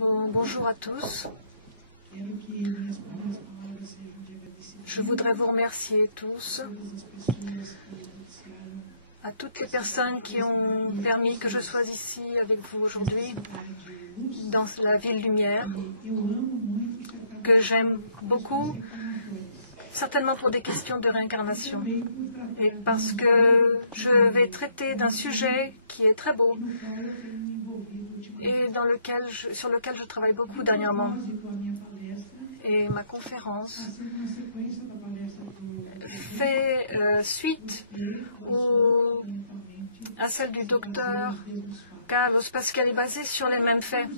Bonjour à tous. Je voudrais vous remercier tous, à toutes les personnes qui ont permis que je sois ici avec vous aujourd'hui, dans la Ville Lumière, que j'aime beaucoup, certainement pour des questions de réincarnation, et parce que je vais traiter d'un sujet qui est très beau et sur lequel je travaille beaucoup dernièrement. Et ma conférence fait suite à celle du docteur Carlos, parce qu'elle est basée sur les mêmes faits.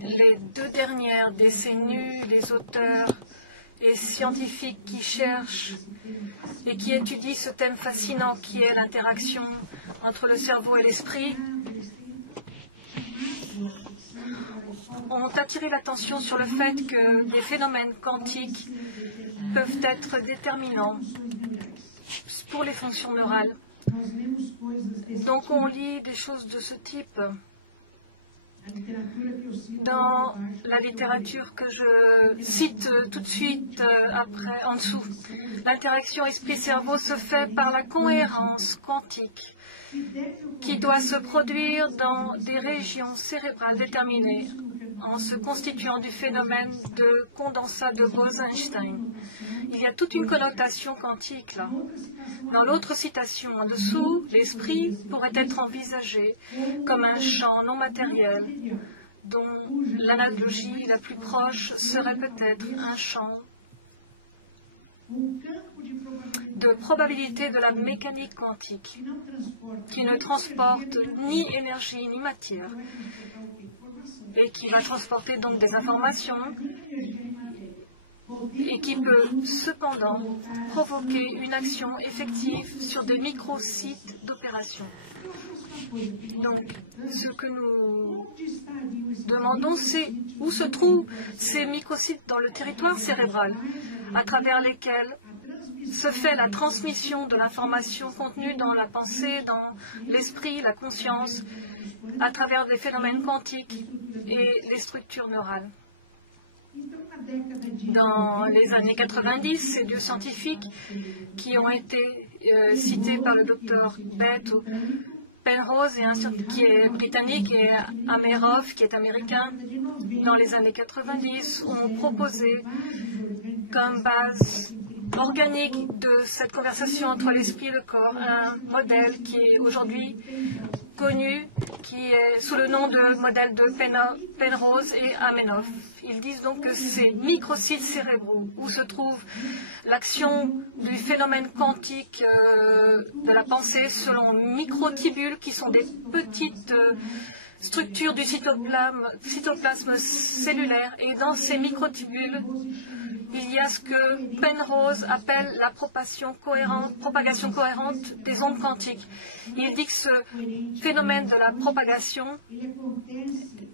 Les 2 dernières décennies, les auteurs et scientifiques qui cherchent et qui étudient ce thème fascinant qui est l'interaction entre le cerveau et l'esprit ont attiré l'attention sur le fait que des phénomènes quantiques peuvent être déterminants pour les fonctions neurales. Donc on lit des choses de ce type dans la littérature que je cite tout de suite après, en dessous. L'interaction esprit-cerveau se fait par la cohérence quantique qui doit se produire dans des régions cérébrales déterminées en se constituant du phénomène de condensat de Bose-Einstein. Il y a toute une connotation quantique là. Dans l'autre citation en dessous, l'esprit pourrait être envisagé comme un champ non matériel dont l'analogie la plus proche serait peut-être un champ de probabilité de la mécanique quantique qui ne transporte ni énergie ni matière et qui va transporter donc des informations et qui peut cependant provoquer une action effective sur des microsites d'opération. Donc, ce que nous demandons, c'est où se trouvent ces microsites dans le territoire cérébral, à travers lesquels se fait la transmission de l'information contenue dans la pensée, dans l'esprit, la conscience, à travers des phénomènes quantiques et les structures neurales. Dans les années 90, ces 2 scientifiques qui ont été cités par le docteur Penrose, qui est britannique, et Amerov, qui est américain, dans les années 90, ont proposé comme base organique de cette conversation entre l'esprit et le corps un modèle qui est aujourd'hui connu, qui est sous le nom de modèle de Penrose et Amenov. Ils disent donc que ces microsites cérébraux, où se trouve l'action du phénomène quantique de la pensée selon microtubules, qui sont des petites structures du cytoplasme cellulaire, et dans ces microtubules, il y a ce que Penrose appelle la propagation cohérente des ondes quantiques. Il dit que ce phénomène de la propagation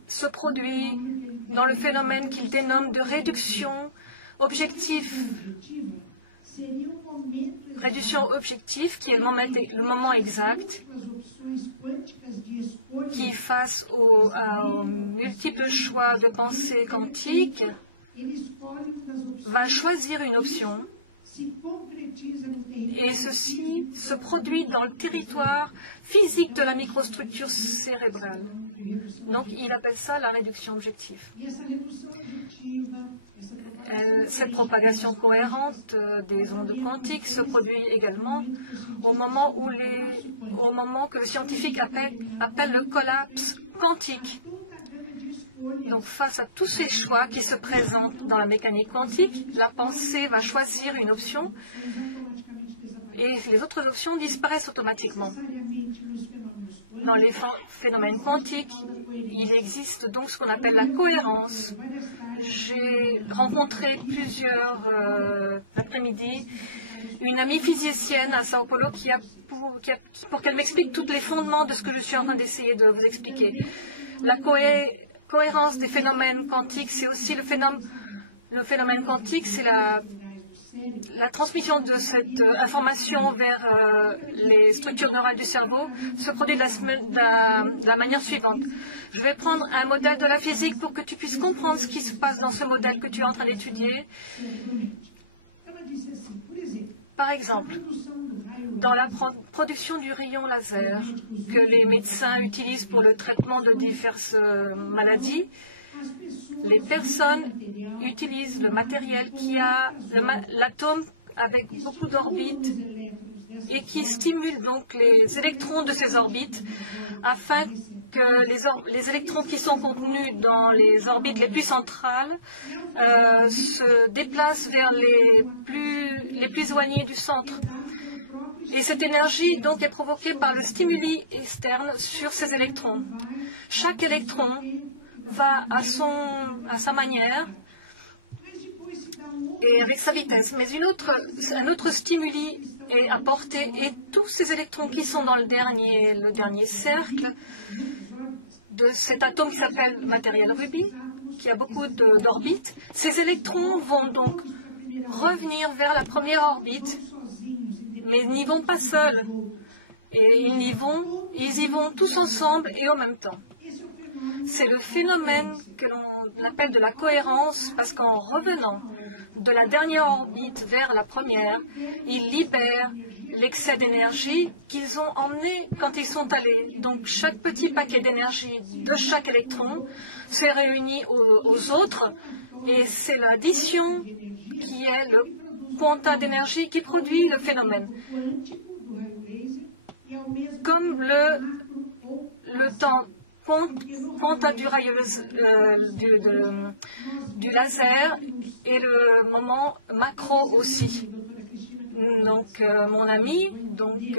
se produit dans le phénomène qu'il dénomme de réduction objective. Réduction objective, qui est le moment exact, qui, face aux multiples choix de pensée quantique, va choisir une option, et ceci se produit dans le territoire physique de la microstructure cérébrale. Donc il appelle ça la réduction objective. Cette propagation cohérente des ondes quantiques se produit également au moment que le scientifique appelle le collapse quantique. Donc, face à tous ces choix qui se présentent dans la mécanique quantique, la pensée va choisir une option et les autres options disparaissent automatiquement. Dans les phénomènes quantiques, il existe donc ce qu'on appelle la cohérence. J'ai rencontré plusieurs après-midi une amie physicienne à Sao Paulo pour qu'elle m'explique tous les fondements de ce que je suis en train d'essayer de vous expliquer. La cohérence des phénomènes quantiques, c'est aussi le phénomène quantique, c'est la transmission de cette information vers les structures neurales du cerveau se produit de la manière suivante. Je vais prendre un modèle de la physique pour que tu puisses comprendre ce qui se passe dans ce modèle que tu es en train d'étudier. Par exemple, dans la production du rayon laser que les médecins utilisent pour le traitement de diverses maladies, les personnes utilisent le matériel qui a l'atome avec beaucoup d'orbites et qui stimule donc les électrons de ces orbites afin que les électrons qui sont contenus dans les orbites les plus centrales se déplacent vers les plus éloignés du centre. Et cette énergie donc est provoquée par le stimuli externe sur ces électrons. Chaque électron va à sa manière et avec sa vitesse. Mais un autre stimuli est apporté et tous ces électrons qui sont dans le dernier cercle de cet atome qui s'appelle matériel rubis, qui a beaucoup d'orbites, ces électrons vont donc revenir vers la première orbite, mais ils n'y vont pas seuls. Et ils y vont tous ensemble et en même temps. C'est le phénomène que l'on appelle de la cohérence, parce qu'en revenant de la dernière orbite vers la première, ils libèrent l'excès d'énergie qu'ils ont emmené quand ils sont allés. Donc chaque petit paquet d'énergie de chaque électron se réunit aux autres, et c'est l'addition qui est le quanta d'énergie qui produit le phénomène. Comme le temps quanta du du laser et le moment macro aussi. Donc mon amie,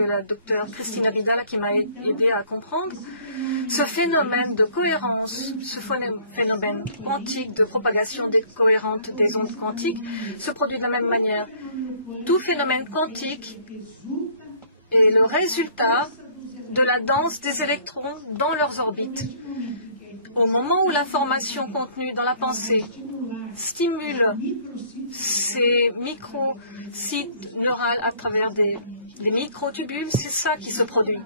la docteure Christina Vidal qui m'a aidé à comprendre, ce phénomène de cohérence, ce phénomène quantique de propagation cohérente des ondes quantiques se produit de la même manière. Tout phénomène quantique est le résultat de la danse des électrons dans leurs orbites. Au moment où l'information contenue dans la pensée stimule ces micro-sites neurales à travers des microtubules, c'est ça qui se produit.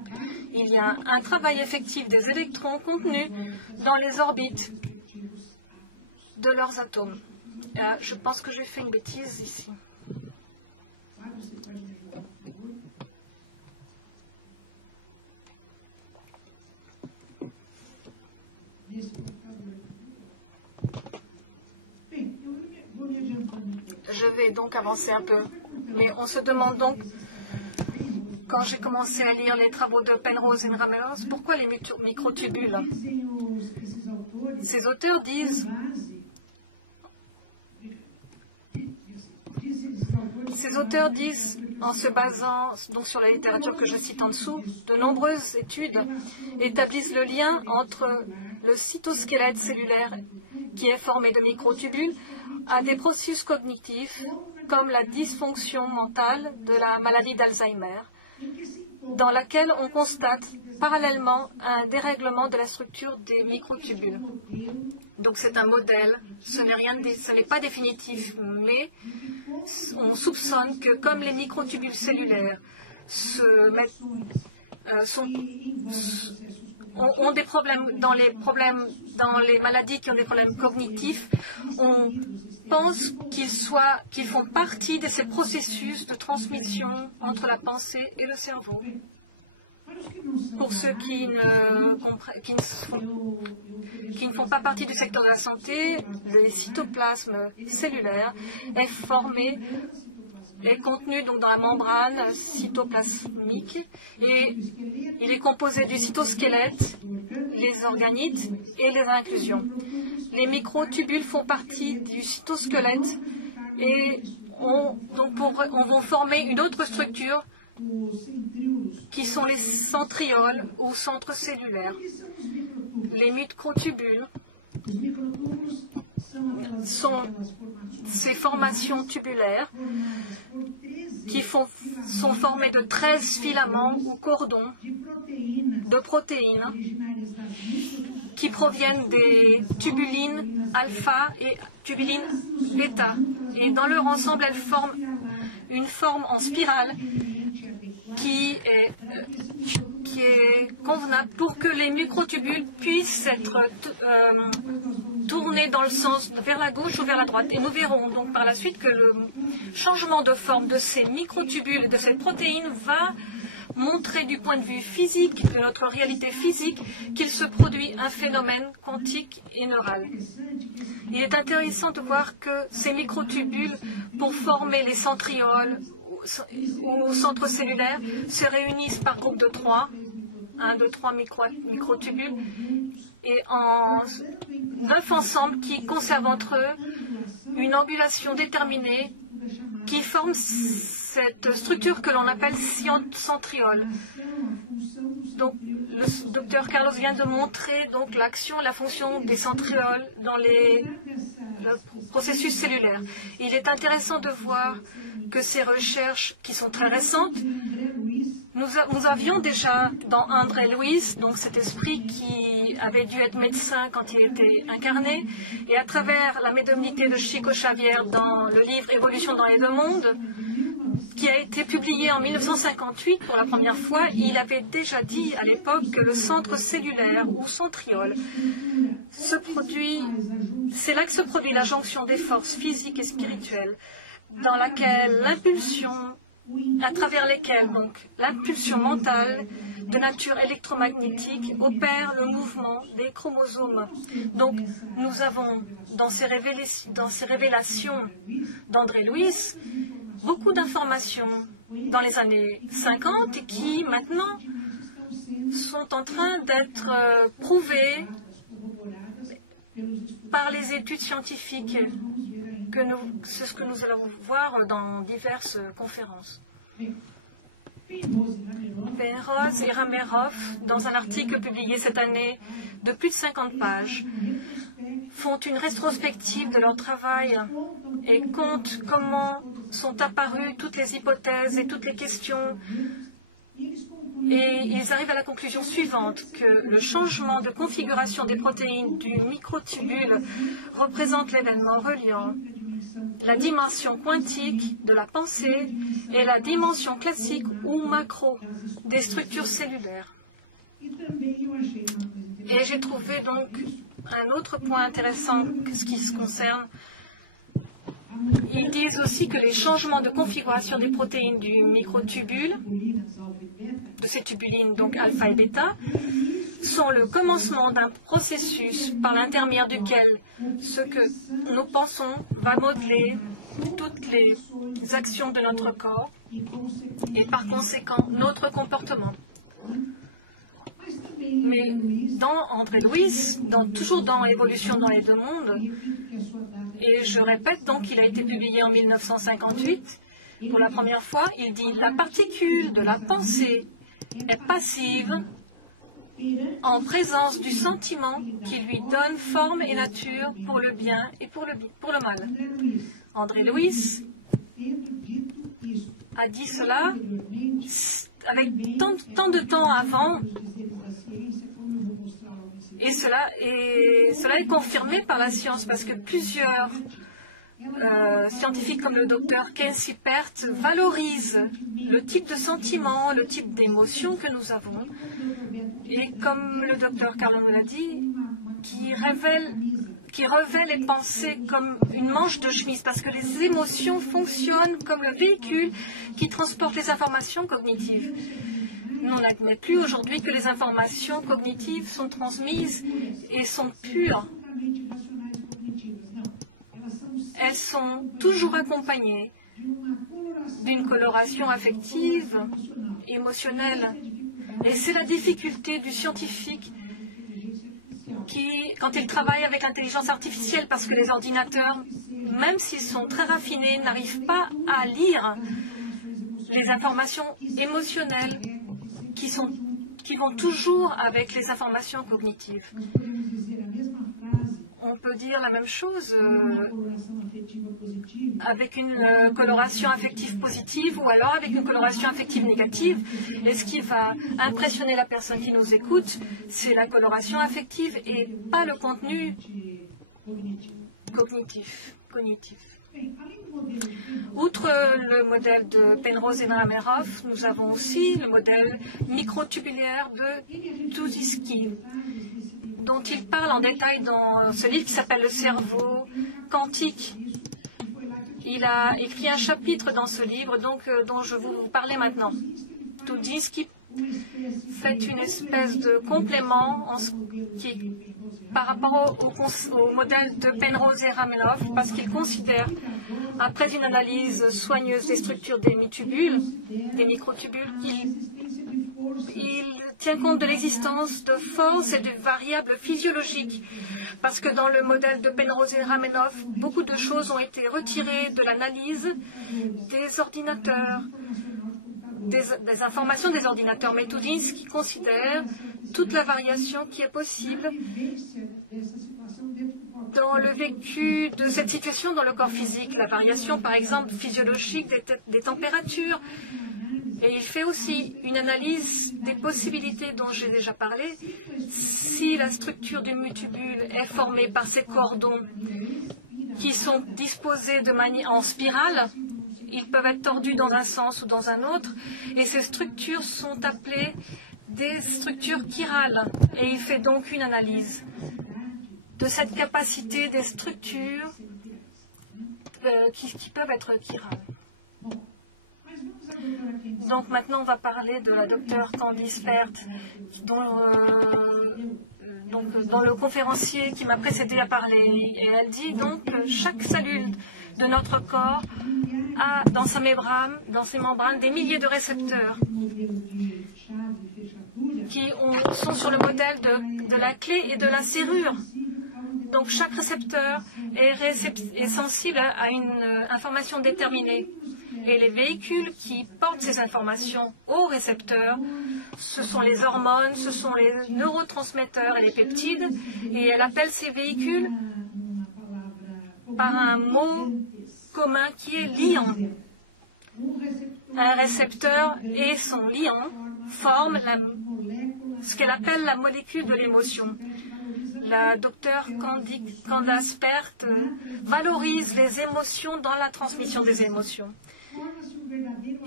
Il y a un travail effectif des électrons contenus dans les orbites de leurs atomes. Je pense que j'ai fait une bêtise ici. Je vais donc avancer un peu. Mais on se demande donc, quand j'ai commencé à lire les travaux de Penrose et Ramelow, pourquoi les microtubules? Ces auteurs disent en se basant donc sur la littérature que je cite en dessous, de nombreuses études établissent le lien entre le cytosquelette cellulaire qui est formé de microtubules à des processus cognitifs comme la dysfonction mentale de la maladie d'Alzheimer, dans laquelle on constate parallèlement un dérèglement de la structure des microtubules. Donc c'est un modèle, ce n'est pas définitif, mais on soupçonne que comme les microtubules cellulaires ont des problèmes dans les maladies qui ont des problèmes cognitifs, on pense qu'ils font partie de ces processus de transmission entre la pensée et le cerveau. Pour ceux qui ne font pas partie du secteur de la santé, le cytoplasme cellulaire est contenu donc dans la membrane cytoplasmique et il est composé du cytosquelette, les organites et les inclusions. Les microtubules font partie du cytosquelette et vont former une autre structure qui sont les centrioles ou centres cellulaires. Les microtubules sont ces formations tubulaires qui sont formées de 13 filaments ou cordons de protéines qui proviennent des tubulines alpha et tubulines bêta. Et dans leur ensemble, elles forment une forme en spirale qui est convenable pour que les microtubules puissent être tournés dans le sens vers la gauche ou vers la droite. Et nous verrons donc par la suite que le changement de forme de ces microtubules, de cette protéine, va montrer du point de vue physique, de notre réalité physique, qu'il se produit un phénomène quantique et neural. Il est intéressant de voir que ces microtubules, pour former les centrioles ou centres cellulaires, se réunissent par groupe de 3, 1, 2, 3 microtubules, et en 9 ensembles qui conservent entre eux une ambulation déterminée qui forme cette structure que l'on appelle centriole. Donc, le docteur Carlos vient de montrer donc l'action et la fonction des centrioles dans le processus cellulaire. Il est intéressant de voir que ces recherches, qui sont très récentes, nous avions déjà dans André Luiz, donc cet esprit qui avait dû être médecin quand il était incarné, et à travers la médiumnité de Chico Xavier dans le livre Évolution dans les deux mondes, qui a été publié en 1958 pour la première fois, il avait déjà dit à l'époque que le centre cellulaire ou centriole se produit, c'est là que se produit la jonction des forces physiques et spirituelles, dans laquelle l'impulsion, à travers lesquelles donc l'impulsion mentale de nature électromagnétique opère le mouvement des chromosomes. Donc nous avons dans ces révélations d'André Luiz beaucoup d'informations dans les années 50 qui maintenant sont en train d'être prouvées par les études scientifiques. C'est ce que nous allons voir dans diverses conférences. Penrose et Ramirov, dans un article publié cette année de plus de 50 pages, font une rétrospective de leur travail et comptent comment sont apparues toutes les hypothèses et toutes les questions. Et ils arrivent à la conclusion suivante, que le changement de configuration des protéines du microtubule représente l'événement reliant la dimension quantique de la pensée et la dimension classique ou macro des structures cellulaires. Et j'ai trouvé donc un autre point intéressant que ce qui se concerne. Ils disent aussi que les changements de configuration des protéines du microtubule, de ces tubulines donc alpha et bêta, sont le commencement d'un processus par l'intermédiaire duquel ce que nous pensons va modeler toutes les actions de notre corps et par conséquent notre comportement. Mais dans André Luiz, toujours dans Évolution dans les deux mondes, et je répète donc qu'il a été publié en 1958, pour la première fois, il dit « La particule de la pensée est passive en présence du sentiment qui lui donne forme et nature pour le bien et pour le mal. » André Luiz a dit cela avec tant de temps avant, et cela est confirmé par la science, parce que plusieurs scientifiques comme le docteur Kensi Pert valorisent le type de sentiment, le type d'émotion que nous avons, et comme le docteur Carlo me l'a dit, qui revêt les pensées comme une manche de chemise, parce que les émotions fonctionnent comme le véhicule qui transporte les informations cognitives. On n'admet plus aujourd'hui que les informations cognitives sont transmises et sont pures. Elles sont toujours accompagnées d'une coloration affective, émotionnelle. Et c'est la difficulté du scientifique qui, quand il travaille avec l'intelligence artificielle, parce que les ordinateurs, même s'ils sont très raffinés, n'arrivent pas à lire les informations émotionnelles qui vont toujours avec les informations cognitives. On peut dire la même chose avec une coloration affective positive ou alors avec une coloration affective négative. Et ce qui va impressionner la personne qui nous écoute, c'est la coloration affective et pas le contenu cognitif. Outre le modèle de Penrose et Ameroff, nous avons aussi le modèle microtubulaire de Tuszynski, dont il parle en détail dans ce livre qui s'appelle Le cerveau quantique. Il a écrit un chapitre dans ce livre dont je vais vous parler maintenant. Tuszynski fait une espèce de complément par rapport au modèle de Penrose et Ameroff, parce qu'il considère, après une analyse soigneuse des structures des mitubules, des microtubules, il tient compte de l'existence de forces et de variables physiologiques, parce que dans le modèle de Penrose et Ameroff, beaucoup de choses ont été retirées de l'analyse des ordinateurs, des informations des ordinateurs. Mais Tuszynski considère toute la variation qui est possible dans le vécu de cette situation dans le corps physique. La variation, par exemple, physiologique des températures. Et il fait aussi une analyse des possibilités dont j'ai déjà parlé. Si la structure du mutubule est formée par ces cordons qui sont disposés en spirale, ils peuvent être tordus dans un sens ou dans un autre, et ces structures sont appelées des structures chirales. Et il fait donc une analyse de cette capacité des structures qui peuvent être chirales. Donc maintenant, on va parler de la docteure Candice Pert, dont le conférencier qui m'a précédé a parlé. Et elle dit donc que chaque cellule de notre corps a dans ses membranes des milliers de récepteurs qui sont sur le modèle de la clé et de la serrure. Donc chaque récepteur est sensible à une information déterminée. Et les véhicules qui portent ces informations aux récepteurs, ce sont les hormones, ce sont les neurotransmetteurs et les peptides. Et elle appelle ces véhicules par un mot commun qui est liant. Un récepteur et son liant forment ce qu'elle appelle la molécule de l'émotion. La docteure Candice Pert valorise les émotions dans la transmission des émotions.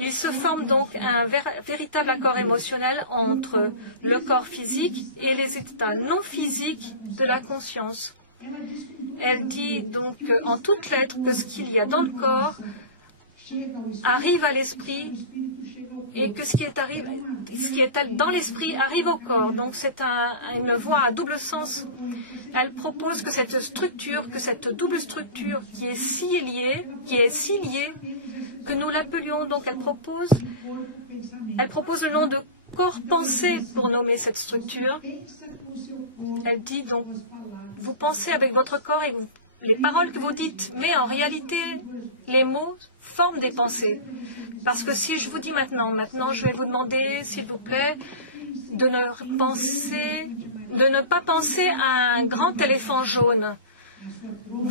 Il se forme donc un véritable accord émotionnel entre le corps physique et les états non physiques de la conscience. Elle dit donc en toutes lettres que ce qu'il y a dans le corps arrive à l'esprit et que ce qui est dans l'esprit arrive au corps. Donc c'est une voie à double sens. Elle propose que cette structure, que cette double structure qui est si liée, que nous l'appelions, donc elle propose le nom de corps-pensée pour nommer cette structure. Elle dit donc, vous pensez avec votre corps et les paroles que vous dites, mais en réalité, les mots forment des pensées. Parce que si je vous dis maintenant je vais vous demander, s'il vous plaît, de ne pas penser à un grand éléphant jaune,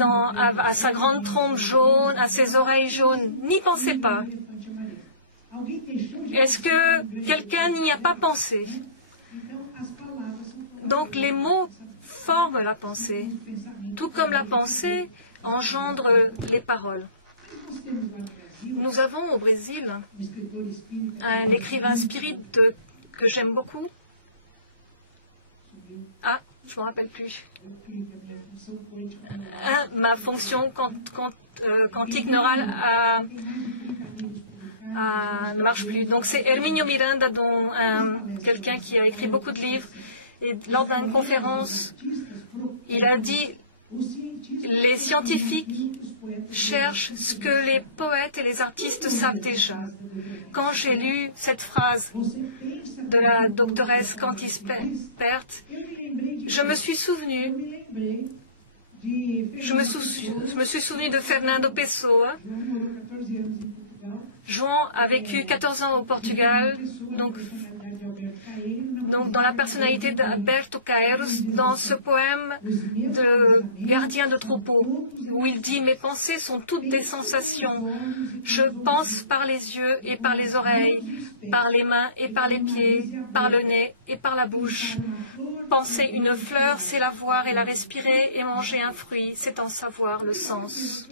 à sa grande trompe jaune, à ses oreilles jaunes. N'y pensez pas. Est-ce que quelqu'un n'y a pas pensé? Donc les mots forment la pensée, tout comme la pensée engendre les paroles. Nous avons au Brésil un écrivain spirit que j'aime beaucoup. Ah, je ne me rappelle plus. Ma fonction quantique neurale ne marche plus. Donc c'est Herminio Miranda, quelqu'un qui a écrit beaucoup de livres. Et lors d'une conférence, il a dit les scientifiques cherchent ce que les poètes et les artistes savent déjà. Quand j'ai lu cette phrase de la doctoresse Candice Pert, je me suis souvenu de Fernando Pessoa. João a vécu 14 ans au Portugal, donc dans la personnalité d'Alberto Caeiros, dans ce poème de Gardien de troupeau, où il dit « Mes pensées sont toutes des sensations. Je pense par les yeux et par les oreilles, par les mains et par les pieds, par le nez et par la bouche. Penser une fleur, c'est la voir et la respirer, et manger un fruit, c'est en savoir le sens. »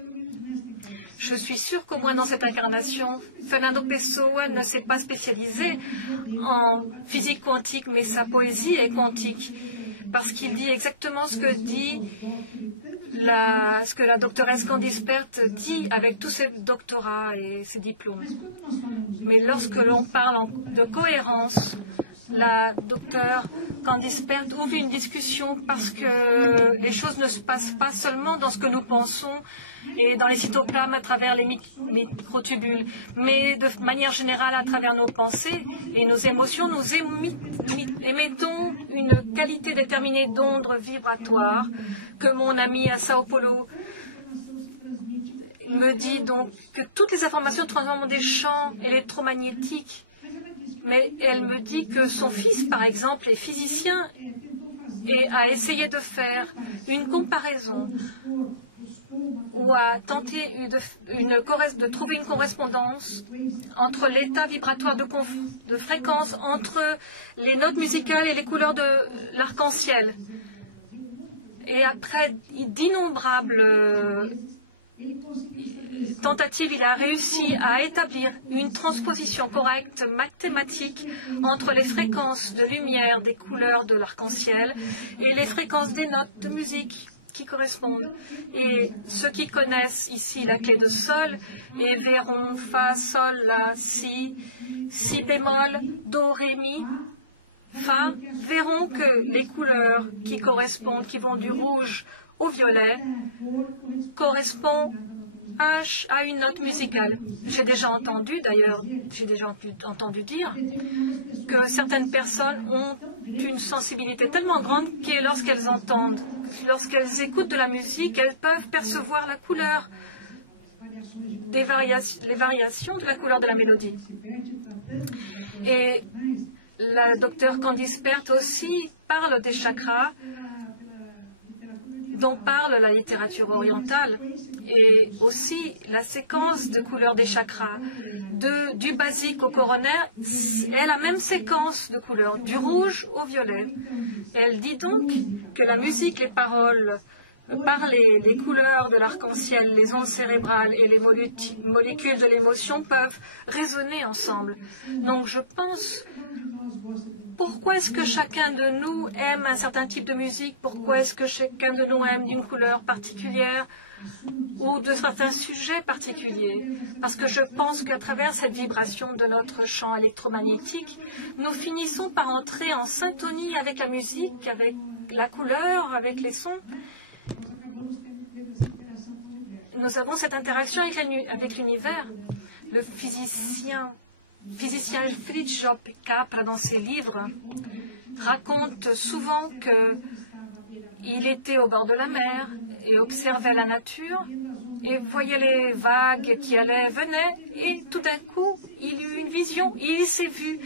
Je suis sûre qu'au moins dans cette incarnation, Fernando Pessoa ne s'est pas spécialisé en physique quantique, mais sa poésie est quantique, parce qu'il dit exactement ce que dit ce que la doctoresse Candice Pert dit avec tous ses doctorats et ses diplômes. Mais lorsque l'on parle de cohérence, la docteure Candice Pert ouvre une discussion parce que les choses ne se passent pas seulement dans ce que nous pensons et dans les cytoplasmes à travers les microtubules, mais de manière générale à travers nos pensées et nos émotions, nous émettons une qualité déterminée d'ondes vibratoires que mon ami à Sao Paulo me dit donc que toutes les informations transforment en des champs électromagnétiques. Mais elle me dit que son fils, par exemple, est physicien et a essayé de faire une comparaison ou a tenté de trouver une correspondance entre l'état vibratoire de fréquence entre les notes musicales et les couleurs de l'arc-en-ciel. Et après d'innombrables tentative, il a réussi à établir une transposition correcte mathématique entre les fréquences de lumière des couleurs de l'arc-en-ciel et les fréquences des notes de musique qui correspondent. Et ceux qui connaissent ici la clé de sol et verront Fa, Sol, La, Si, Si bémol, Do, Ré, Mi, Fa, verront que les couleurs qui correspondent, qui vont du rouge au violet, correspondent à une note musicale. J'ai déjà entendu dire que certaines personnes ont une sensibilité tellement grande que lorsqu'elles écoutent de la musique, elles peuvent percevoir la couleur, les variations de la couleur de la mélodie. Et la docteure Candice Pert aussi parle des chakras, dont parle la littérature orientale, et aussi la séquence de couleurs des chakras, du basique au coronaire, est la même séquence de couleurs, du rouge au violet. Elle dit donc que la musique, les paroles, par les couleurs de l'arc-en-ciel, les ondes cérébrales et les molécules de l'émotion peuvent résonner ensemble. Donc je pense, pourquoi est-ce que chacun de nous aime un certain type de musique? Pourquoi est-ce que chacun de nous aime d'une couleur particulière ou de certains sujets particuliers? Parce que je pense qu'à travers cette vibration de notre champ électromagnétique, nous finissons par entrer en syntonie avec la musique, avec la couleur, avec les sons. Nous avons cette interaction avec l'univers. Le physicien Fritjof Capra, dans ses livres, raconte souvent qu'il était au bord de la mer et observait la nature et voyait les vagues qui allaient, venaient, et tout d'un coup, il eut une vision. Il s'est vu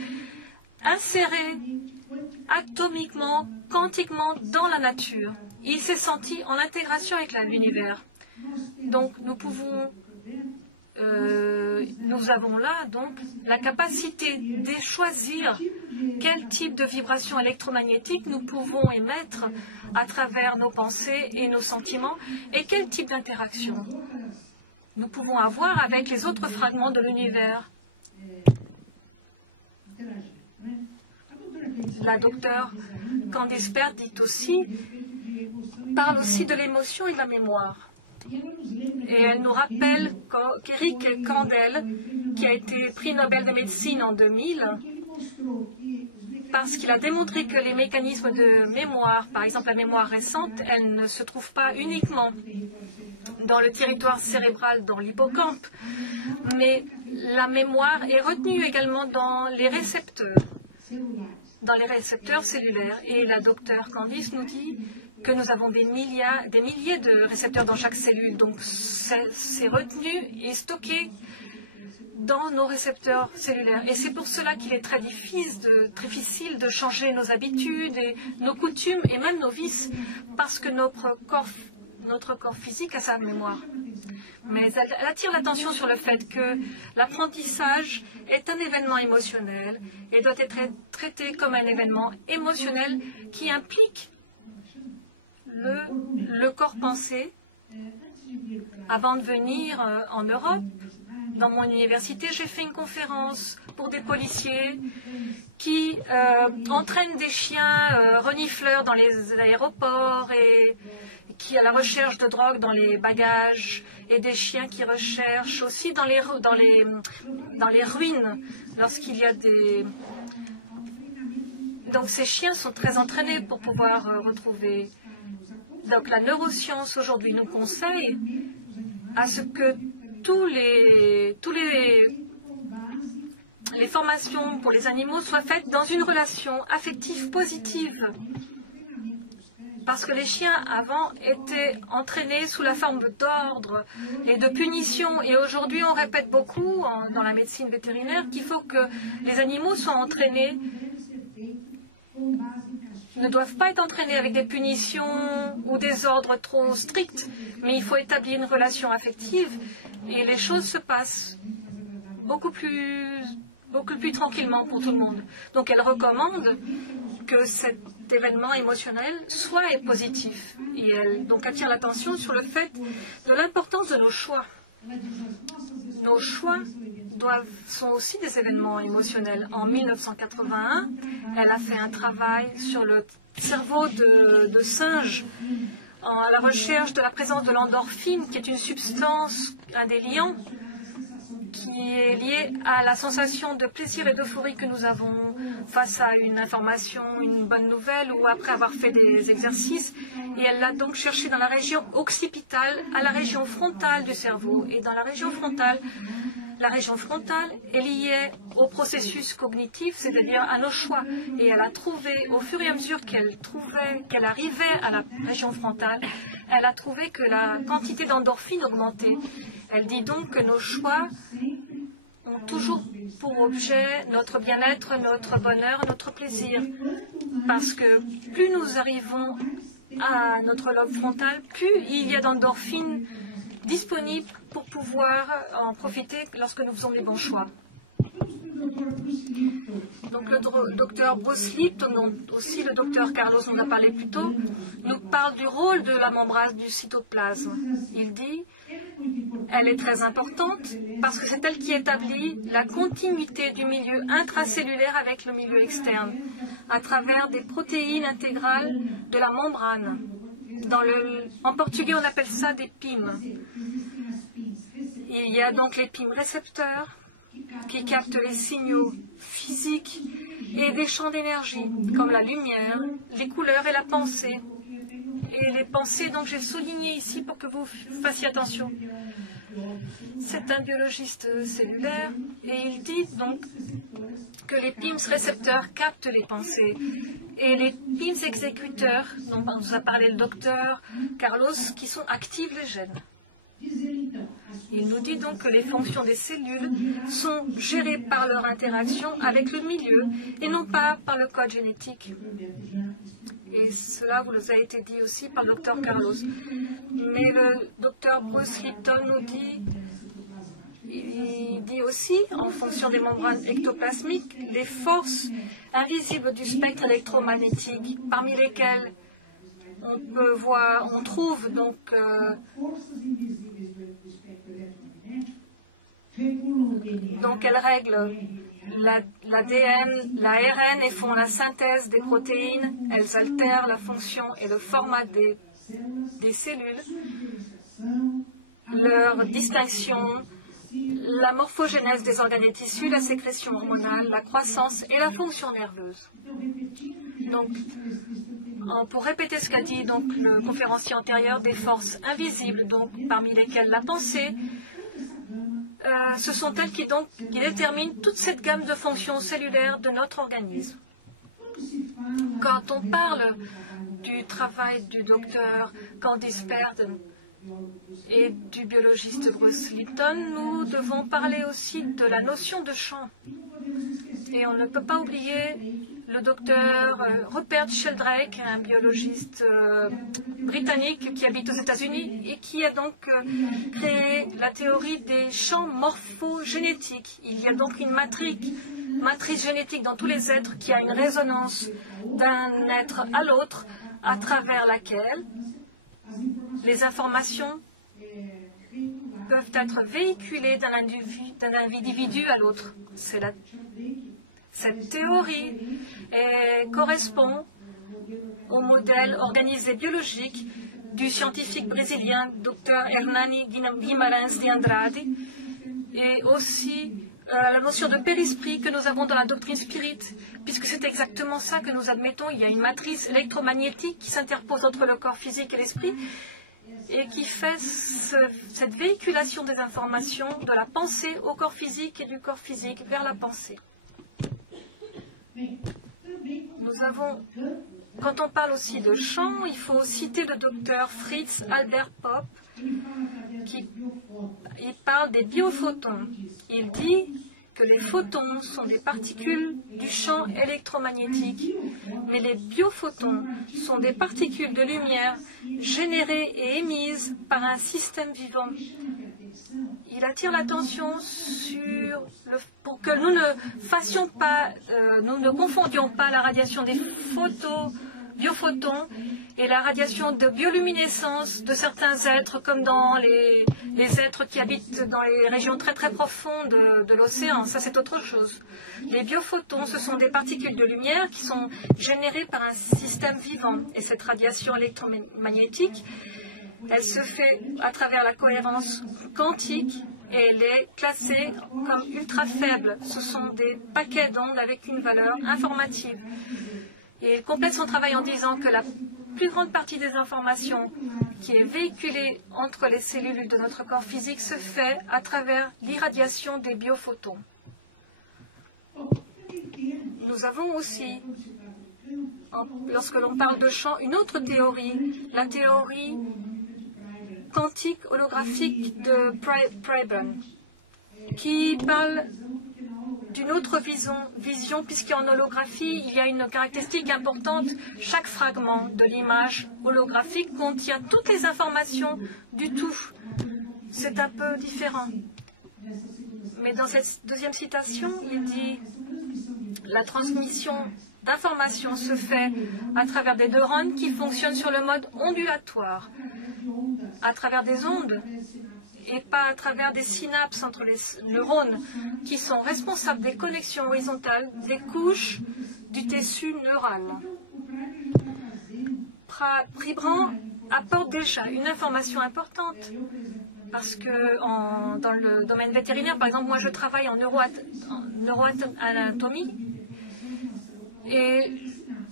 inséré atomiquement, quantiquement dans la nature. Il s'est senti en intégration avec l'univers. Donc nous avons là donc la capacité de choisir quel type de vibration électromagnétique nous pouvons émettre à travers nos pensées et nos sentiments et quel type d'interaction nous pouvons avoir avec les autres fragments de l'univers. La docteure Candice Pert parle aussi de l'émotion et de la mémoire. Et elle nous rappelle qu'Eric Kandel, qui a été prix Nobel de médecine en 2000, parce qu'il a démontré que les mécanismes de mémoire, par exemple la mémoire récente, elle ne se trouve pas uniquement dans le territoire cérébral, dans l'hippocampe, mais la mémoire est retenue également dans les récepteurs cellulaires. Et la docteure Candice nous dit que nous avons des milliers de récepteurs dans chaque cellule. Donc c'est retenu et stocké dans nos récepteurs cellulaires. Et c'est pour cela qu'il est très difficile de changer nos habitudes, et nos coutumes et même nos vices, parce que notre corps physique a sa mémoire. Mais elle attire l'attention sur le fait que l'apprentissage est un événement émotionnel et doit être traité comme un événement émotionnel qui implique le corps pensée Avant de venir en Europe, dans mon université, j'ai fait une conférence pour des policiers qui entraînent des chiens renifleurs dans les aéroports et qui à la recherche de drogue dans les bagages et des chiens qui recherchent aussi dans les ruines lorsqu'il y a des... Donc ces chiens sont très entraînés pour pouvoir retrouver. Donc la neuroscience aujourd'hui nous conseille à ce que les formations pour les animaux soient faites dans une relation affective positive. Parce que les chiens avant étaient entraînés sous la forme d'ordre et de punition. Et aujourd'hui, on répète beaucoup dans la médecine vétérinaire qu'il faut que les animaux soient entraînés, ne doivent pas être entraînés avec des punitions ou des ordres trop stricts, mais il faut établir une relation affective et les choses se passent beaucoup plus tranquillement pour tout le monde. Donc elle recommande que cet événement émotionnel soit positif. Et elle donc attire l'attention sur le fait de l'importance de nos choix. Nos choix sont aussi des événements émotionnels. En 1981, elle a fait un travail sur le cerveau de singe à la recherche de la présence de l'endorphine, qui est une substance, un des liants, qui est lié à la sensation de plaisir et d'euphorie que nous avons face à une information, une bonne nouvelle ou après avoir fait des exercices. Et elle l'a donc cherché dans la région occipitale, à la région frontale du cerveau. Et dans la région frontale est liée au processus cognitif, c'est-à-dire à nos choix. Et elle a trouvé, au fur et à mesure qu'elle arrivait à la région frontale, elle a trouvé que la quantité d'endorphine augmentait. Elle dit donc que nos choix ont toujours pour objet notre bien-être, notre bonheur, notre plaisir. Parce que plus nous arrivons à notre lobe frontal, plus il y a d'endorphines disponibles pour pouvoir en profiter lorsque nous faisons les bons choix. Donc le docteur Bruce Lipton, aussi le docteur Carlos en a parlé plus tôt, nous parle du rôle de la membrane du cytoplasme. Il dit elle est très importante parce que c'est elle qui établit la continuité du milieu intracellulaire avec le milieu externe à travers des protéines intégrales de la membrane. En portugais, on appelle ça des PIM. Il y a donc les PIM récepteurs qui captent les signaux physiques et des champs d'énergie comme la lumière, les couleurs et la pensée. Et les pensées, donc j'ai souligné ici pour que vous fassiez attention. C'est un biologiste cellulaire et il dit donc que les PIMS récepteurs captent les pensées et les PIMS exécuteurs, dont nous a parlé le docteur Carlos, qui sont activent les gènes. Il nous dit donc que les fonctions des cellules sont gérées par leur interaction avec le milieu et non pas par le code génétique. Et cela vous a été dit aussi par le docteur Carlos. Mais le docteur Bruce Lipton nous dit, il dit aussi, en fonction des membranes ectoplasmiques, les forces invisibles du spectre électromagnétique, parmi lesquelles on trouve donc elles règlent l'ADN, l'ARN et font la synthèse des protéines. Elles altèrent la fonction et le format des cellules, leur distinction, la morphogénèse des organes et tissus, la sécrétion hormonale, la croissance et la fonction nerveuse. Donc, pour répéter ce qu'a dit donc, le conférencier antérieur, des forces invisibles, donc, parmi lesquelles la pensée, ce sont elles qui déterminent toute cette gamme de fonctions cellulaires de notre organisme. Quand on parle du travail du docteur Candice Perdon et du biologiste Bruce Lipton, nous devons parler aussi de la notion de champ. Et on ne peut pas oublier le docteur Rupert Sheldrake, un biologiste britannique qui habite aux États-Unis et qui a donc créé la théorie des champs morphogénétiques. Il y a donc une matrice génétique dans tous les êtres qui a une résonance d'un être à l'autre à travers laquelle les informations peuvent être véhiculées d'un individu à l'autre. Cette théorie correspond au modèle organisé biologique du scientifique brésilien Dr Hernani Guimarães de Andrade et aussi la notion de périsprit que nous avons dans la doctrine spirit, puisque c'est exactement ça que nous admettons. Il y a une matrice électromagnétique qui s'interpose entre le corps physique et l'esprit et qui fait cette véhiculation des informations de la pensée au corps physique et du corps physique vers la pensée. Nous avons, quand on parle aussi de champ, il faut citer le docteur Fritz Albert Popp, il parle des biophotons. Il dit que les photons sont des particules du champ électromagnétique, mais les biophotons sont des particules de lumière générées et émises par un système vivant. Il attire l'attention pour que nous ne fassions pas, nous ne confondions pas la radiation des biophotons et la radiation de bioluminescence de certains êtres, comme dans les êtres qui habitent dans les régions très très profondes de l'océan. Ça, c'est autre chose. Les biophotons, ce sont des particules de lumière qui sont générées par un système vivant. Et cette radiation électromagnétique, elle se fait à travers la cohérence quantique et elle est classée comme ultra faible. Ce sont des paquets d'ondes avec une valeur informative. Et il complète son travail en disant que la plus grande partie des informations qui est véhiculée entre les cellules de notre corps physique se fait à travers l'irradiation des biophotons. Nous avons aussi, lorsque l'on parle de champ, une autre théorie, la théorie quantique holographique de Preben, qui parle d'une autre vision, puisqu'en holographie, il y a une caractéristique importante. Chaque fragment de l'image holographique contient toutes les informations du tout. C'est un peu différent. Mais dans cette deuxième citation, il dit « La transmission d'informations se fait à travers des neurones qui fonctionnent sur le mode ondulatoire, à travers des ondes, et pas à travers des synapses entre les neurones qui sont responsables des connexions horizontales des couches du tissu neural. » Pribran apporte déjà une information importante parce que dans le domaine vétérinaire, par exemple, moi je travaille en neuroanatomie et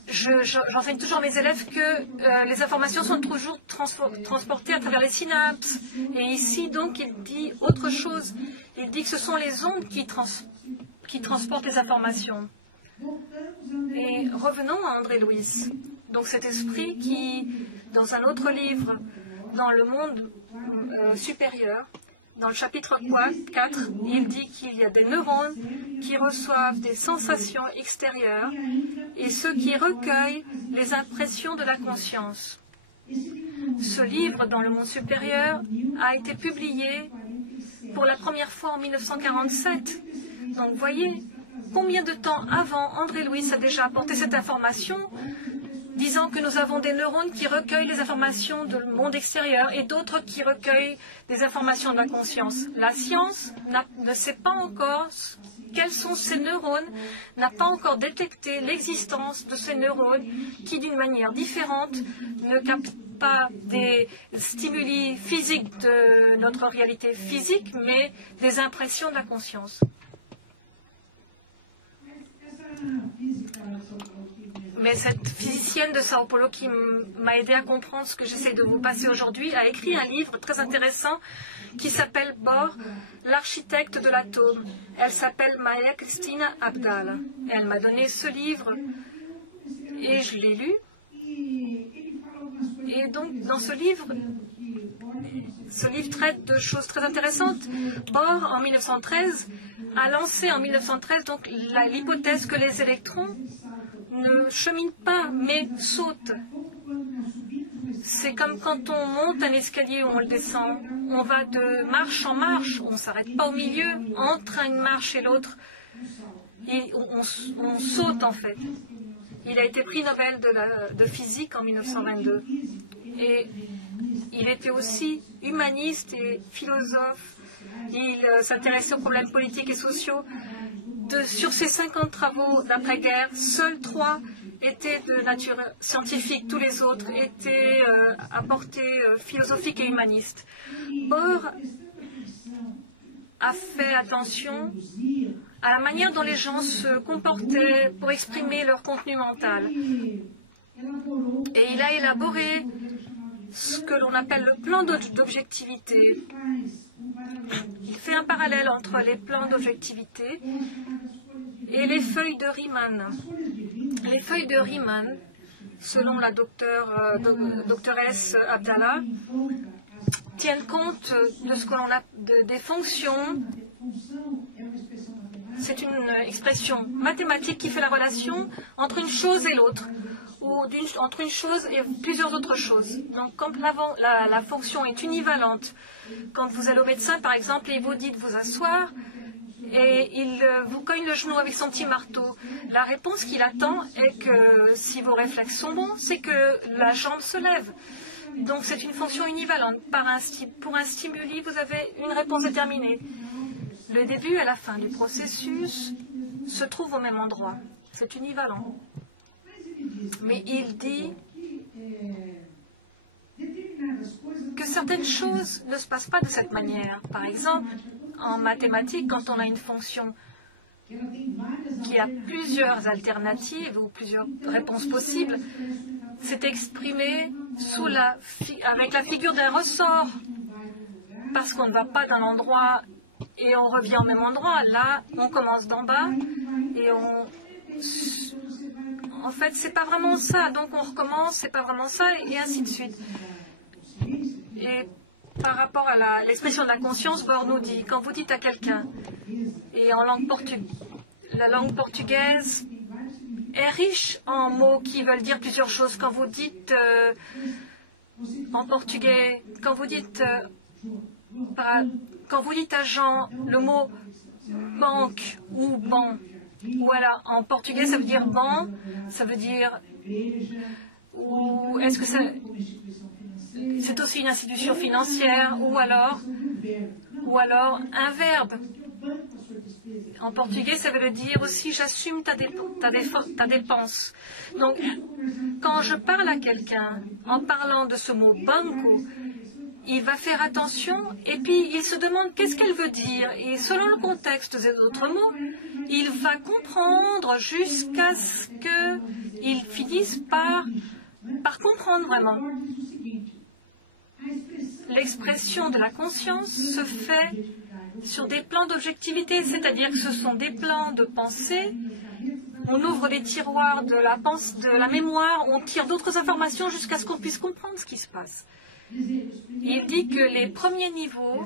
j'enseigne toujours à mes élèves que les informations sont toujours transportées à travers les synapses. Et ici, donc, il dit autre chose. Il dit que ce sont les ondes qui transportent les informations. Et revenons à André Louis. Donc cet esprit qui, dans un autre livre, dans le monde supérieur, dans le chapitre 4, il dit qu'il y a des neurones qui reçoivent des sensations extérieures et ceux qui recueillent les impressions de la conscience. Ce livre, dans le monde supérieur, a été publié pour la première fois en 1947. Donc, vous voyez, combien de temps avant André Louis a déjà apporté cette information, disant que nous avons des neurones qui recueillent les informations du monde extérieur et d'autres qui recueillent des informations de la conscience. La science ne sait pas encore quels sont ces neurones, n'a pas encore détecté l'existence de ces neurones qui, d'une manière différente, ne captent pas des stimuli physiques de notre réalité physique, mais des impressions de la conscience. Mais cette physicienne de Sao Paulo qui m'a aidé à comprendre ce que j'essaie de vous passer aujourd'hui a écrit un livre très intéressant qui s'appelle Bohr, l'architecte de l'atome. Elle s'appelle Maria Cristina Abdal. Et elle m'a donné ce livre et je l'ai lu. Et donc dans ce livre traite de choses très intéressantes. Bohr, en 1913, a lancé en 1913 donc l'hypothèse que les électrons ne cheminent pas, mais sautent. C'est comme quand on monte un escalier ou on le descend. On va de marche en marche, on ne s'arrête pas au milieu, entre une marche et l'autre. Et on saute en fait. Il a été prix Nobel de physique en 1922. Et il était aussi humaniste et philosophe. Il s'intéressait aux problèmes politiques et sociaux. Sur ces 50 travaux d'après-guerre, seuls 3 étaient de nature scientifique. Tous les autres étaient à portée philosophique et humaniste. Bohr a fait attention à la manière dont les gens se comportaient pour exprimer leur contenu mental. Et il a élaboré ce que l'on appelle le plan d'objectivité. Il fait un parallèle entre les plans d'objectivité et les feuilles de Riemann. Les feuilles de Riemann, selon la doctoresse Abdallah, tiennent compte de ce que l'on a des fonctions. C'est une expression mathématique qui fait la relation entre une chose et l'autre, ou entre une chose et plusieurs autres choses. Donc, quand la fonction est univalente, quand vous allez au médecin, par exemple, et il vous dit de vous asseoir, et il vous cogne le genou avec son petit marteau, la réponse qu'il attend est que, si vos réflexes sont bons, c'est que la jambe se lève. Donc, c'est une fonction univalente. Pour un stimuli, vous avez une réponse déterminée. Le début et la fin du processus se trouvent au même endroit. C'est univalent. Mais il dit que certaines choses ne se passent pas de cette manière. Par exemple, en mathématiques, quand on a une fonction qui a plusieurs alternatives ou plusieurs réponses possibles, c'est exprimé avec la figure d'un ressort, parce qu'on ne va pas d'un endroit et on revient au même endroit. Là, on commence d'en bas et en fait, c'est pas vraiment ça. Donc, on recommence, c'est pas vraiment ça, et ainsi de suite. Et par rapport à l'expression de la conscience, Bohr nous dit, quand vous dites à quelqu'un, et en la langue portugaise est riche en mots qui veulent dire plusieurs choses. Quand vous dites en portugais, quand vous dites à Jean le mot banque ou ban, ou alors en portugais ça veut dire ban, ça veut dire, ou est-ce que c'est aussi une institution financière, ou alors un verbe. En portugais, ça veut dire aussi j'assume ta dépense. Donc, quand je parle à quelqu'un en parlant de ce mot banco, il va faire attention et puis il se demande qu'est-ce qu'elle veut dire. Et selon le contexte des autres mots, il va comprendre jusqu'à ce qu'il finisse par comprendre vraiment. L'expression de la conscience se fait sur des plans d'objectivité, c'est-à-dire que ce sont des plans de pensée. On ouvre les tiroirs de la mémoire, on tire d'autres informations jusqu'à ce qu'on puisse comprendre ce qui se passe. Il dit que les premiers niveaux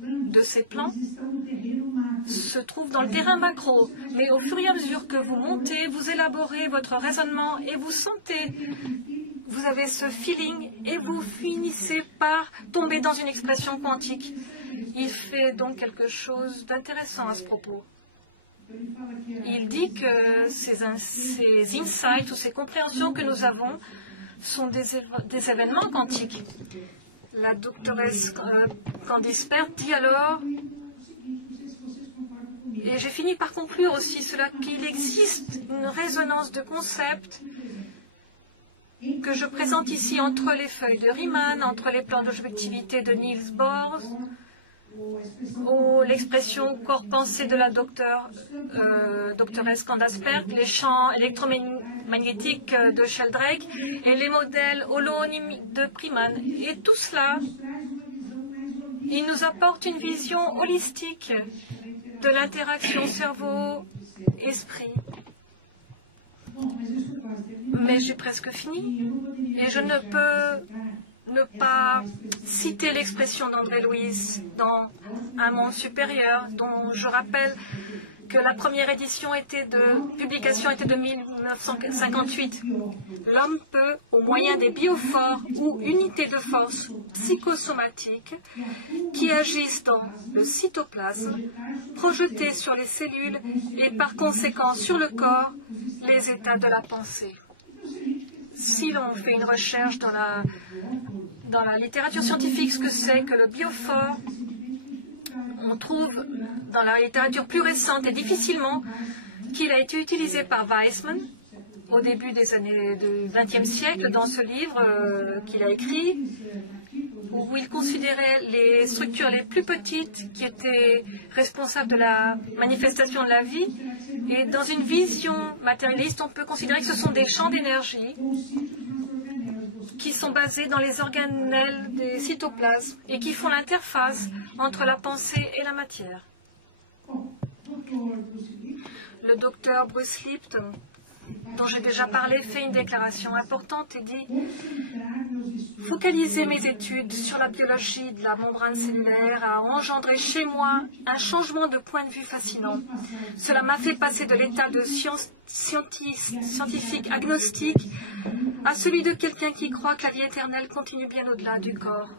de ces plans se trouvent dans le terrain macro, mais au fur et à mesure que vous montez, vous élaborez votre raisonnement et vous sentez, vous avez ce feeling et vous finissez par tomber dans une expression quantique. Il fait donc quelque chose d'intéressant à ce propos. Il dit que ces insights ou ces compréhensions que nous avons sont des événements quantiques. La doctoresse Candice Pert dit alors, et j'ai fini par conclure aussi cela, qu'il existe une résonance de concepts que je présente ici entre les feuilles de Riemann, entre les plans d'objectivité de Niels Bohr, ou l'expression corps-pensée de la doctoresse Candice Pert, les champs électromagnétiques de Sheldrake et les modèles holonymiques de Riemann. Et tout cela, il nous apporte une vision holistique de l'interaction cerveau-esprit. Mais j'ai presque fini et je ne peux ne pas citer l'expression d'André Louis dans Un monde supérieur, dont je rappelle que la première publication était de 1958. L'homme peut, au moyen des biophores ou unités de force psychosomatiques qui agissent dans le cytoplasme, projeter sur les cellules et par conséquent sur le corps les états de la pensée. si l'on fait une recherche dans la littérature scientifique ce que c'est que le biophore, on trouve dans la littérature plus récente et difficilement qu'il a été utilisé par Weizmann au début des années du XXe siècle dans ce livre qu'il a écrit, où il considérait les structures les plus petites qui étaient responsables de la manifestation de la vie. Et dans une vision matérialiste, on peut considérer que ce sont des champs d'énergie qui sont basés dans les organelles des cytoplasmes et qui font l'interface entre la pensée et la matière. Le docteur Bruce Lipton, dont j'ai déjà parlé, fait une déclaration importante et dit « Focaliser mes études sur la biologie de la membrane cellulaire a engendré chez moi un changement de point de vue fascinant. Cela m'a fait passer de l'état de scientifique agnostique à celui de quelqu'un qui croit que la vie éternelle continue bien au-delà du corps. »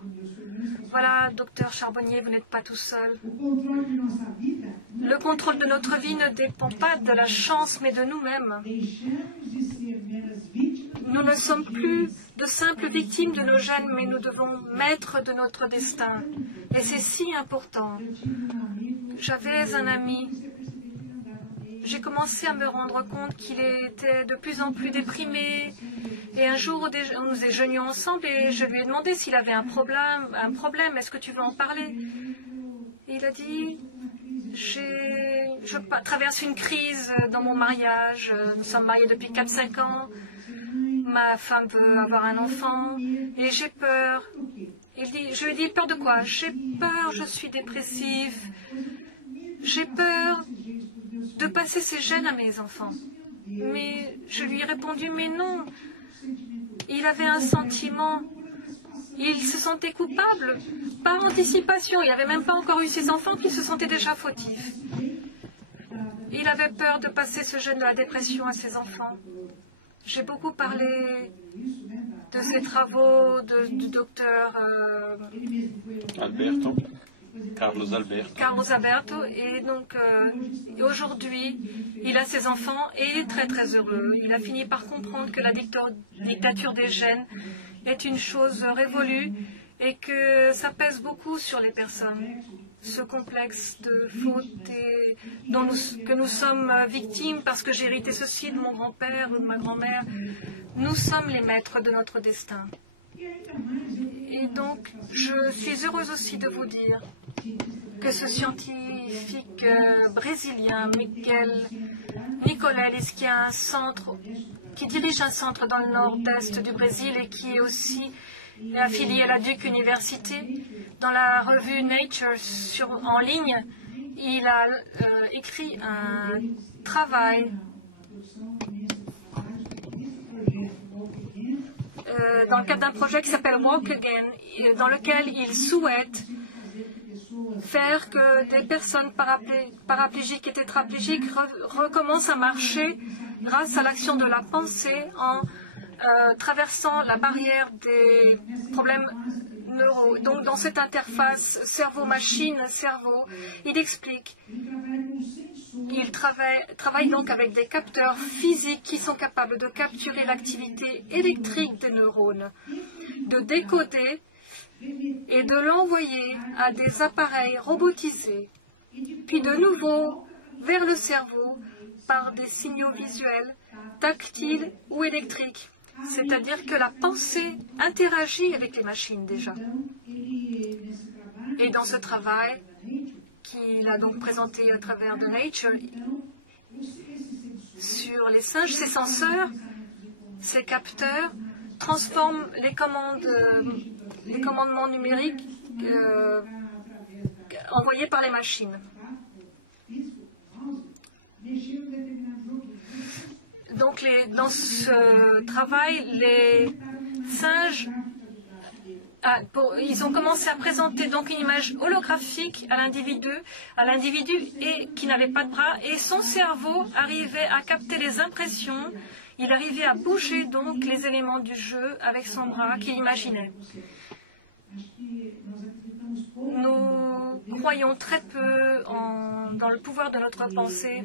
Voilà, docteur Charbonnier, vous n'êtes pas tout seul. Le contrôle de notre vie ne dépend pas de la chance, mais de nous-mêmes. Nous ne sommes plus de simples victimes de nos gènes, mais nous devons maître de notre destin. Et c'est si important. J'avais un ami. J'ai commencé à me rendre compte qu'il était de plus en plus déprimé. Et un jour, nous déjeunions ensemble et je lui ai demandé s'il avait un problème. Est-ce que tu veux en parler? Et il a dit, je traverse une crise dans mon mariage. Nous sommes mariés depuis 4-5 ans. Ma femme veut avoir un enfant et j'ai peur. Je lui ai dit, peur de quoi? J'ai peur, je suis dépressif. J'ai peur de passer ces gènes à mes enfants. Mais je lui ai répondu, mais non. Il avait un sentiment, il se sentait coupable, par anticipation. Il n'avait même pas encore eu ses enfants qu'il se sentait déjà fautif. Il avait peur de passer ce gène de la dépression à ses enfants. J'ai beaucoup parlé de ces travaux du docteur Carlos Alberto. Et donc aujourd'hui, il a ses enfants et il est très très heureux. Il a fini par comprendre que la dictature des gènes est une chose révolue et que ça pèse beaucoup sur les personnes. Ce complexe de faute que nous sommes victimes parce que j'ai hérité ceci de mon grand-père ou de ma grand-mère. Nous sommes les maîtres de notre destin. Et donc, je suis heureuse aussi de vous dire que ce scientifique brésilien, Miguel Nicoleles, qui dirige un centre dans le nord-est du Brésil et qui est aussi affilié à la Duke University, dans la revue Nature en ligne, il a écrit un travail dans le cadre d'un projet qui s'appelle Walk Again, dans lequel il souhaite faire que des personnes paraplégiques et tétraplégiques recommencent à marcher grâce à l'action de la pensée en traversant la barrière des problèmes neuro. Donc dans cette interface cerveau-machine, cerveau, il explique qu'il travaille donc avec des capteurs physiques qui sont capables de capturer l'activité électrique des neurones, de décoder et de l'envoyer à des appareils robotisés, puis de nouveau vers le cerveau par des signaux visuels, tactiles ou électriques. C'est-à-dire que la pensée interagit avec les machines déjà. Et dans ce travail qu'il a donc présenté à travers de Nature, sur les singes, ces senseurs, ces capteurs transforment les commandements numériques envoyés par les machines. Donc, dans ce travail, les singes, ils ont commencé à présenter donc une image holographique à l'individu et qui n'avait pas de bras, et son cerveau arrivait à capter les impressions. Il arrivait à bouger donc les éléments du jeu avec son bras qu'il imaginait. Nous croyons très peu dans le pouvoir de notre pensée.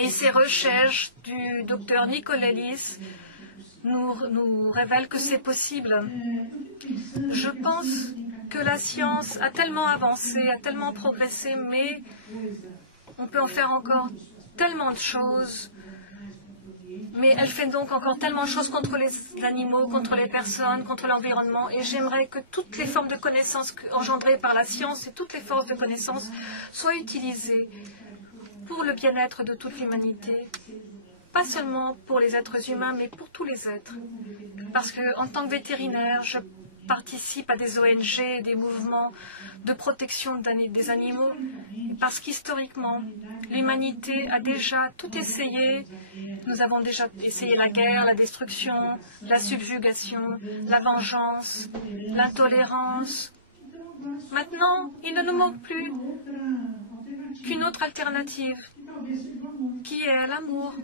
Et ces recherches du docteur Nicolelis nous révèle que c'est possible. Je pense que la science a tellement avancé, a tellement progressé, mais on peut en faire encore tellement de choses. Mais elle fait donc encore tellement de choses contre les animaux, contre les personnes, contre l'environnement. Et j'aimerais que toutes les formes de connaissances engendrées par la science et toutes les formes de connaissances soient utilisées pour le bien-être de toute l'humanité. Pas seulement pour les êtres humains, mais pour tous les êtres. Parce qu'en tant que vétérinaire, je participe à des ONG, des mouvements de protection des animaux, parce qu'historiquement, l'humanité a déjà tout essayé. Nous avons déjà essayé la guerre, la destruction, la subjugation, la vengeance, l'intolérance. Maintenant, il ne nous manque plus qu'une autre alternative, qui est l'amour.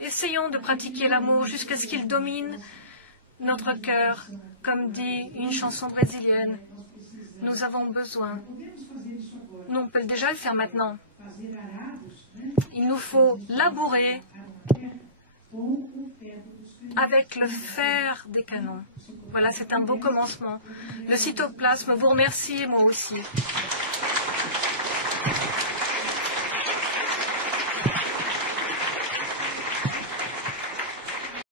Essayons de pratiquer l'amour jusqu'à ce qu'il domine notre cœur, comme dit une chanson brésilienne. Nous avons besoin. Nous, on peut déjà le faire maintenant. Il nous faut labourer avec le fer des canons. Voilà, c'est un beau commencement. Le cytoplasme vous remercie et moi aussi.